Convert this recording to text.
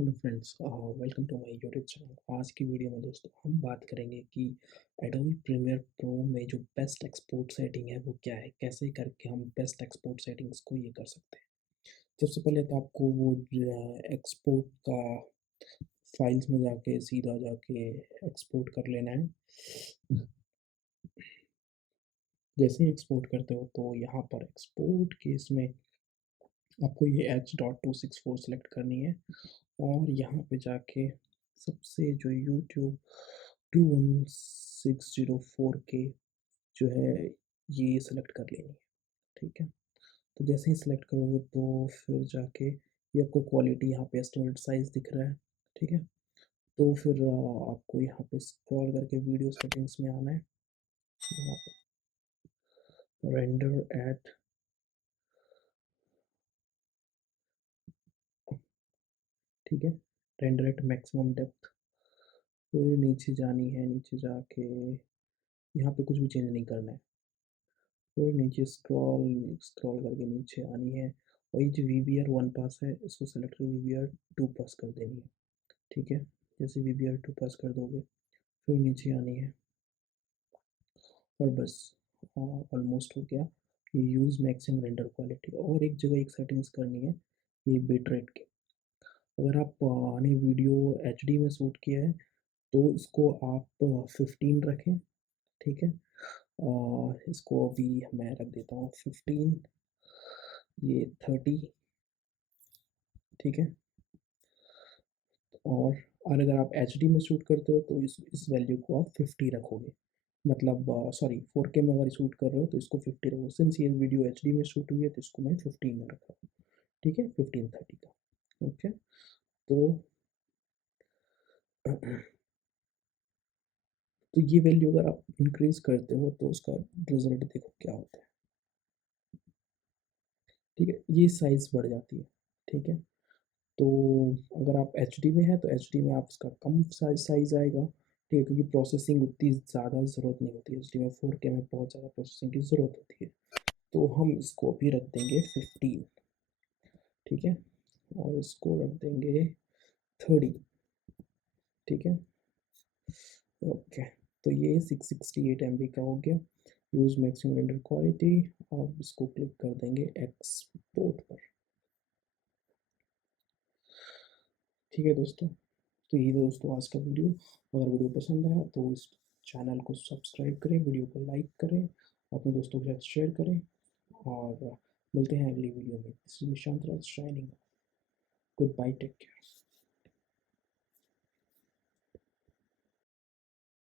Hello friends, welcome to my YouTube channel. आज की video में दोस्तों हम बात करेंगे कि एडोबी प्रीमियर प्रो में जो बेस्ट एक्सपोर्ट सेटिंग है वो क्या है, कैसे करके हम बेस्ट एक्सपोर्ट सेटिंग्स को ये कर सकते हैं। सबसे पहले तो आपको वो एक्सपोर्ट का फाइल्स में जाके सीधा जाके एक्सपोर्ट कर लेना है। जैसे ही एक्सपोर्ट करते हो तो यहाँ पर एक्सपोर्ट केस में आपको ये H.264 सेलेक्ट करनी है और यहाँ पे जाके सबसे जो यूट्यूब 21604 के जो है ये सेलेक्ट कर लेनी है। ठीक है, तो जैसे ही सेलेक्ट करोगे तो फिर जाके ये आपको क्वालिटी यहाँ पे एस्टिमेटेड साइज दिख रहा है। ठीक है, तो फिर आपको यहाँ पे स्क्रॉल करके वीडियो सेटिंग्स में आना है। यहाँ पे रेंडर एट, ठीक है, रेंडर एट मैक्सिमम डेप्थ। फिर नीचे जानी है, नीचे जाके यहाँ पे कुछ भी चेंज नहीं करना है। फिर नीचे स्क्रॉल स्क्रॉल करके नीचे आनी है और ये जो V B R one pass है इसको सेलेक्ट कर V B R two pass कर देनी है। ठीक है, जैसे V B R two pass कर दोगे फिर नीचे आनी है और बस ऑलमोस्ट हो गया। ये यूज़ मैक्सिमम रेंडर क्वालिटी और एक जगह एक सेटिंग्स करनी है ये बिट रेट की। अगर आप ने वीडियो एच डी में शूट किया है तो इसको आप 15 रखें। ठीक है, इसको अभी मैं रख देता हूँ 15, ये 30। ठीक है, और अगर आप एच डी में शूट करते हो तो इस वैल्यू को आप 50 रखोगे। मतलब सॉरी 4K में अगर शूट कर रहे हो तो इसको 50 रखो। सिंस ये वीडियो एच डी में शूट हुई है तो इसको मैं 15 में रखा हूँ। ठीक है, 1530 का। ओके, तो तो ये वैल्यू अगर आप इंक्रीज करते हो तो उसका रिजल्ट देखो क्या होता है। ठीक है, ये साइज़ बढ़ जाती है। ठीक है, तो अगर आप एच डी में है तो एच डी में आप इसका कम साइज़ आएगा। ठीक है, क्योंकि प्रोसेसिंग उतनी ज़्यादा ज़रूरत नहीं होती है एच डी में। 4K में बहुत ज़्यादा प्रोसेसिंग की ज़रूरत होती है, तो हम इसको भी रख देंगे 15। ठीक है, और इसको रख देंगे 30। ठीक है, ओके, तो ये 668 MB का हो गया। Use maximum render quality. अब इसको क्लिक कर देंगे एक्सपोर्ट पर। ठीक है दोस्तों, तो यही था दोस्तों आज का वीडियो। अगर वीडियो पसंद आया तो इस चैनल को सब्सक्राइब करें, वीडियो को लाइक करें, अपने दोस्तों के साथ शेयर करें और मिलते हैं अगली वीडियो में। This is Nishant Raj shining. Goodbye, take care.